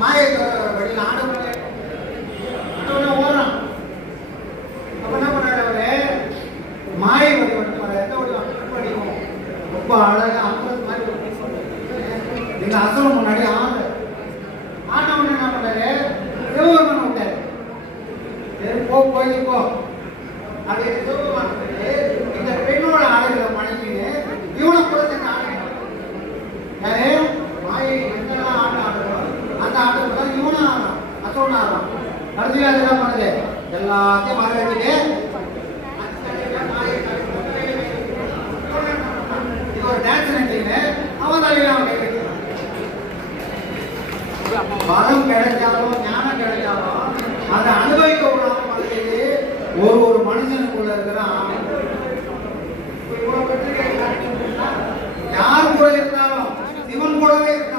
மாயை வெளியில் ஆடவுடனே ஓடுறான். அப்ப என்ன பண்றாரு அவரு? மாயை வடிவம் எந்த வடிவம்? ரொம்ப அழகா அம்பது மாதிரி இந்த அசுரம் முன்னாடி ஆனவன் என்ன பண்றாரு? சிவபெருமான் விட்டாரு. போ அப்படி சிவபெருமான் இந்த பெண்ணோட ஆளுகிற மனைவி இவனை புறத்துக்கு யாரு மாயை எங்கெல்லாம் ஆடுறோம் அந்த ஆட்டம் இவனும் ஆடுறான், அசுரன் ஆடுறான். கடைசியில் அது என்ன பண்ணுது? எல்லாத்தையும் மற வச்சுட்டு இது ஒரு டான்ஸ் நினைச்சீங்க. அவன் தலையில அவன் கை வைக்கிறான். வரம் கிடைச்சாலும் ஞானம் கிடைச்சாலும் அதை அனுபவிக்க விடாம பண்ணுறது ஒரு மனுஷனுக்குள்ள இருக்கிறான். யார் கூட இருந்தாலும் சிவன் கூடவே இருந்தாலும்